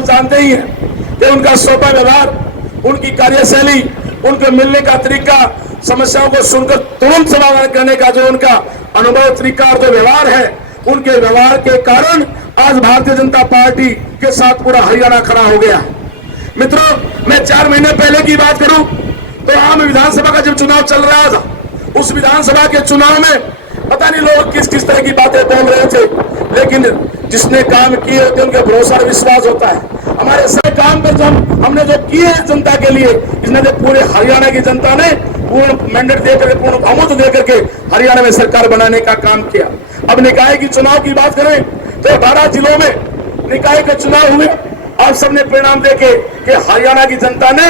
सब जानते ही हैं कि उनका स्वभाव व्यवहार, उनकी कार्यशैली, उनके मिलने का तरीका, समस्याओं को सुनकर तुरंत समाधान करने का जो उनका अनुभव, तरीका और जो व्यवहार है, उनके व्यवहार के कारण आज भारतीय जनता पार्टी के साथ पूरा हरियाणा खड़ा हो गया। मित्रों, मैं 4 महीने पहले की बात करूं तो आम विधानसभा का जब चुनाव चल रहा था, उस विधानसभा के चुनाव में पता नहीं लोग किस किस तरह की बातें बोल रहे थे, लेकिन जिसने काम किए होते उनके भरोसा और विश्वास होता है। हमारे सारे काम पर हमने जो किए जनता के लिए, इसने पूरे हरियाणा की जनता ने पूर्ण मैंडेट देकर, पूर्ण बहुमत देकर के हरियाणा में सरकार बनाने का काम किया। अब निकाय की चुनाव की बात करें तो 18 जिलों में निकाय के चुनाव हुए। आप सबने परिणाम देखे कि हरियाणा की जनता ने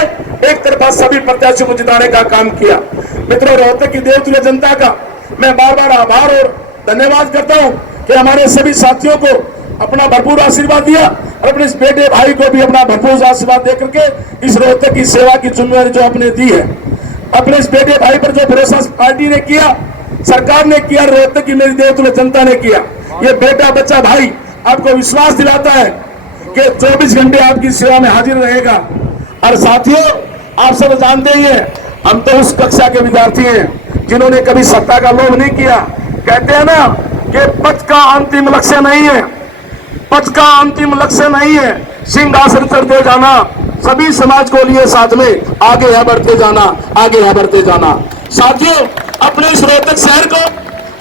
एक तरफा सभी प्रत्याशियों को जिताने का काम किया। मित्रों, रोहतक की देवतुल्य जनता का मैं बार बार आभार और धन्यवाद करता हूं कि हमारे सभी साथियों को अपना भरपूर आशीर्वाद दिया और अपने इस बेटे भाई को भी अपना भरपूर आशीर्वाद देकर के इस रोहतक की सेवा की जिम्मेदारी जो आपने दी है, अपने इस बेटे भाई पर जो भरोसा पार्टी ने किया, सरकार ने किया, रोहतक की मेरी देवतुल्य जनता ने किया, ये बेटा बच्चा भाई आपको विश्वास दिलाता है कि 24 घंटे आपकी सेवा में हाजिर रहेगा। और साथियों, आप सब जानते ही हैं, हम तो उस कक्षा के विद्यार्थी हैं जिन्होंने कभी सत्ता का लोभ नहीं किया। कहते हैं ना कि पथ का अंतिम लक्ष्य नहीं है, पथ का अंतिम लक्ष्य नहीं है, सिंहासन चढ़ते जाना, सभी समाज को लिए साथ में आगे है बढ़ते जाना, आगे है बढ़ते जाना। साथियों, अपने इस रोहतक शहर को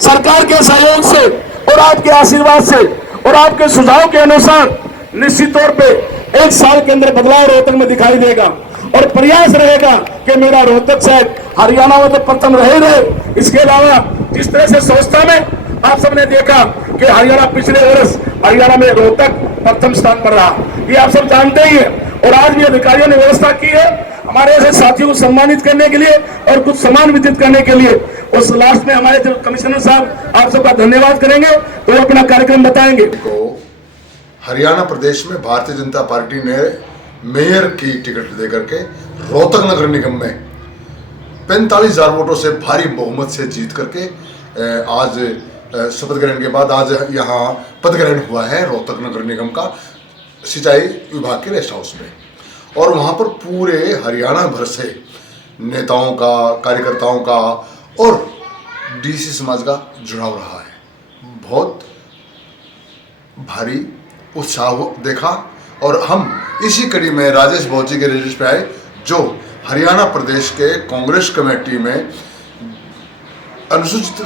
सरकार के सहयोग से और आपके आशीर्वाद से और आपके सुझाव के अनुसार निश्चित तौर पे 1 साल के अंदर बदलाव रोहतक में दिखाई देगा और प्रयास रहेगा कि मेरा रोहतक शहर हरियाणा में तो प्रथम रहे। इसके अलावा जिस तरह से संस्था में आप सबने देखा कि हरियाणा पिछले वर्ष हरियाणा में रोहतक प्रथम स्थान पर रहा, ये आप सब जानते ही हैं। और आज भी अधिकारियों ने व्यवस्था की है हमारे ऐसे साथियों को सम्मानित करने के लिए और कुछ सम्मान वितरित करने के लिए। उस लास्ट में हमारे जो कमिश्नर साहब आप सबका धन्यवाद करेंगे तो अपना कार्यक्रम बताएंगे। हरियाणा प्रदेश में भारतीय जनता पार्टी ने मेयर की टिकट देकर के रोहतक नगर निगम में 45,000 वोटों से भारी बहुमत से जीत करके आज शपथ ग्रहण के बाद आज यहाँ पद ग्रहण हुआ है रोहतक नगर निगम का सिंचाई विभाग के रेस्ट हाउस में। और वहाँ पर पूरे हरियाणा भर से नेताओं का, कार्यकर्ताओं का और डीसी समाज का जुड़ाव रहा है। बहुत भारी उत्साह देखा और हम इसी कड़ी में राजेश भौजी के निर्देश पे आए, जो हरियाणा प्रदेश के कांग्रेस कमेटी में अनुसूचित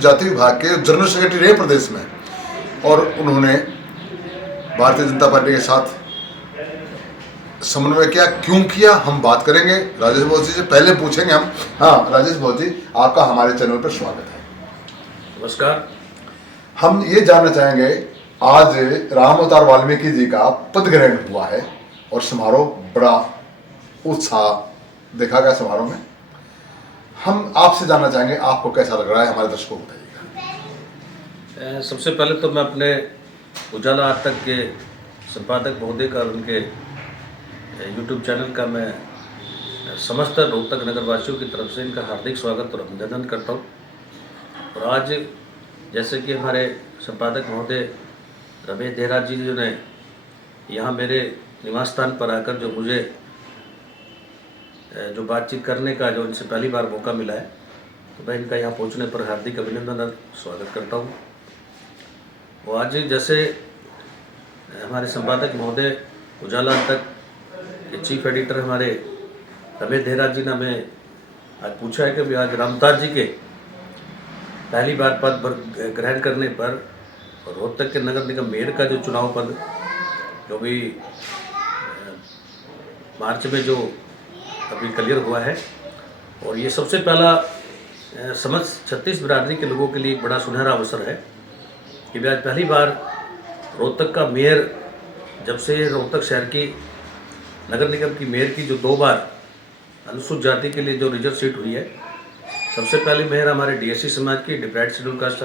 जाति विभाग के जनरल सेक्रेटरी रहे प्रदेश में, और उन्होंने भारतीय जनता पार्टी के साथ समन्वय किया। क्यों किया हम बात करेंगे राजेश भौजी से, पहले पूछेंगे हम। हाँ राजेश भौजी, आपका हमारे चैनल पर स्वागत है। नमस्कार। हम ये जानना चाहेंगे, आज राम अवतार वाल्मीकि जी का पद ग्रहण हुआ है और समारोह बड़ा उत्साह देखा गया समारोह में। हम आपसे जानना चाहेंगे आपको कैसा लग रहा है, हमारे दर्शकों को बताइएगा। सबसे पहले तो मैं अपने उजाला आज तक के संपादक महोदय का और उनके यूट्यूब चैनल का मैं समस्त रोहतक नगर वासियों की तरफ से इनका हार्दिक स्वागत और अभिनंदन करता हूँ। और आज जैसे कि हमारे संपादक महोदय रमेश देहरा जी ने यहाँ मेरे निवास स्थान पर आकर जो मुझे जो बातचीत करने का जो इनसे पहली बार मौका मिला है, तो मैं इनका यहाँ पहुँचने पर हार्दिक अभिनंदन और स्वागत करता हूँ। और आज जैसे हमारे संपादक महोदय उजाला तक के चीफ एडिटर हमारे रमेश देहरा जी ने हमें आज पूछा है कि भी आज रामतार जी के पहली बार पद ग्रहण करने पर रोहतक के नगर निगम मेयर का जो चुनाव पद जो भी मार्च में जो अभी क्लियर हुआ है, और ये सबसे पहला समस्त 36 बिरादरी के लोगों के लिए एक बड़ा सुनहरा अवसर है कि आज पहली बार रोहतक का मेयर, जब से रोहतक शहर की नगर निगम की मेयर की जो 2 बार अनुसूचित जाति के लिए जो रिजर्व सीट हुई है, सबसे पहले मेयर हमारे डीएससी समाज की, डिप्राइड शेड्यूल कास्ट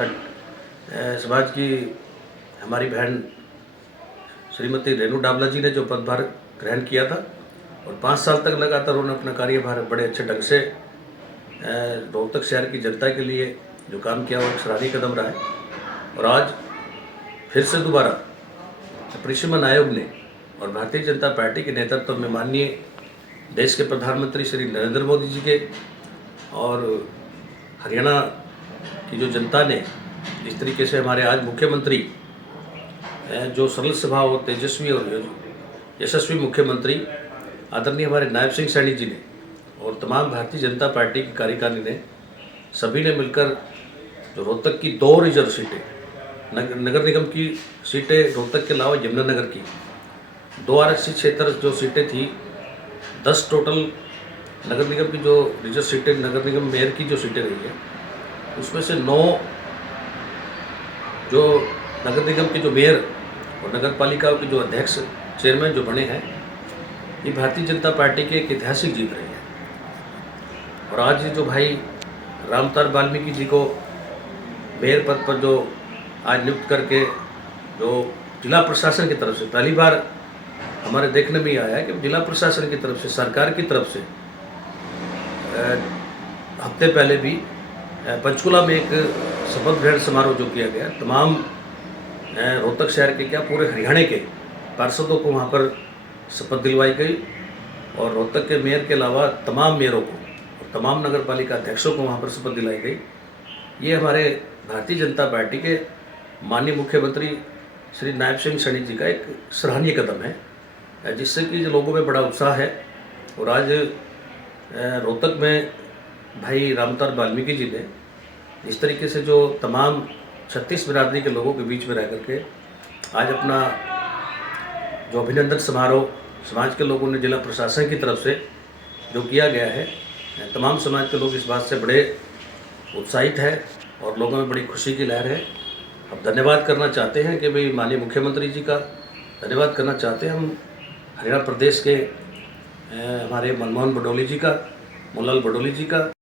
समाज की हमारी बहन श्रीमती रेणु डाबला जी ने जो पदभार ग्रहण किया था, और 5 साल तक लगातार उन्होंने अपना कार्यभार बड़े अच्छे ढंग से रोहतक शहर की जनता के लिए जो काम किया वो एक सराहनीय कदम रहा है। और आज फिर से दोबारा परिसीमन आयोग ने और भारतीय जनता पार्टी के नेतृत्व में माननीय देश के प्रधानमंत्री श्री नरेंद्र मोदी जी के और हरियाणा की जो जनता ने जिस तरीके से हमारे आज मुख्यमंत्री जो सरल स्वभाव और तेजस्वी और यशस्वी मुख्यमंत्री आदरणीय हमारे नायब सिंह सैनी जी ने और तमाम भारतीय जनता पार्टी की कार्यकारिणी ने सभी ने मिलकर जो रोहतक की 2 रिजर्व सीटें नगर निगम की सीटें रोहतक के अलावा यमुनानगर की 2 आरक्षित क्षेत्र जो सीटें थी 10 टोटल नगर निगम की जो रिजर्व सीटें नगर निगम मेयर की जो सीटें रही है उसमें से 9 जो नगर निगम के जो मेयर और नगर पालिका के जो अध्यक्ष चेयरमैन जो बने हैं ये भारतीय जनता पार्टी की एक ऐतिहासिक जीत रही है। और आज जो भाई रामतार वाल्मीकि जी को मेयर पद पर जो आज नियुक्त करके जो जिला प्रशासन की तरफ से पहली बार हमारे देखने में आया है कि जिला प्रशासन की तरफ से सरकार की तरफ से हफ्ते पहले भी पंचकुला में एक शपथ ग्रहण समारोह जो किया गया तमाम रोहतक शहर के क्या पूरे हरियाणा के पार्षदों को वहाँ पर शपथ दिलवाई गई और रोहतक के मेयर के अलावा तमाम मेयरों को और तमाम नगर पालिका अध्यक्षों को वहाँ पर शपथ दिलाई गई। ये हमारे भारतीय जनता पार्टी के माननीय मुख्यमंत्री श्री नायब सिंह सैनी जी का एक सराहनीय कदम है जिससे कि लोगों में बड़ा उत्साह है। और आज रोहतक में भाई रामतार वाल्मीकि जी ने इस तरीके से जो तमाम 36 बिरादरी के लोगों के बीच में रह करके आज अपना जो अभिनंदन समारोह समाज के लोगों ने जिला प्रशासन की तरफ से जो किया गया है तमाम समाज के लोग इस बात से बड़े उत्साहित हैं और लोगों में बड़ी खुशी की लहर है। अब धन्यवाद करना चाहते हैं कि भाई माननीय मुख्यमंत्री जी का धन्यवाद करना चाहते हैं हम हरियाणा प्रदेश के हमारे मनमोहन बडोली जी का मोहनलाल बडोली जी का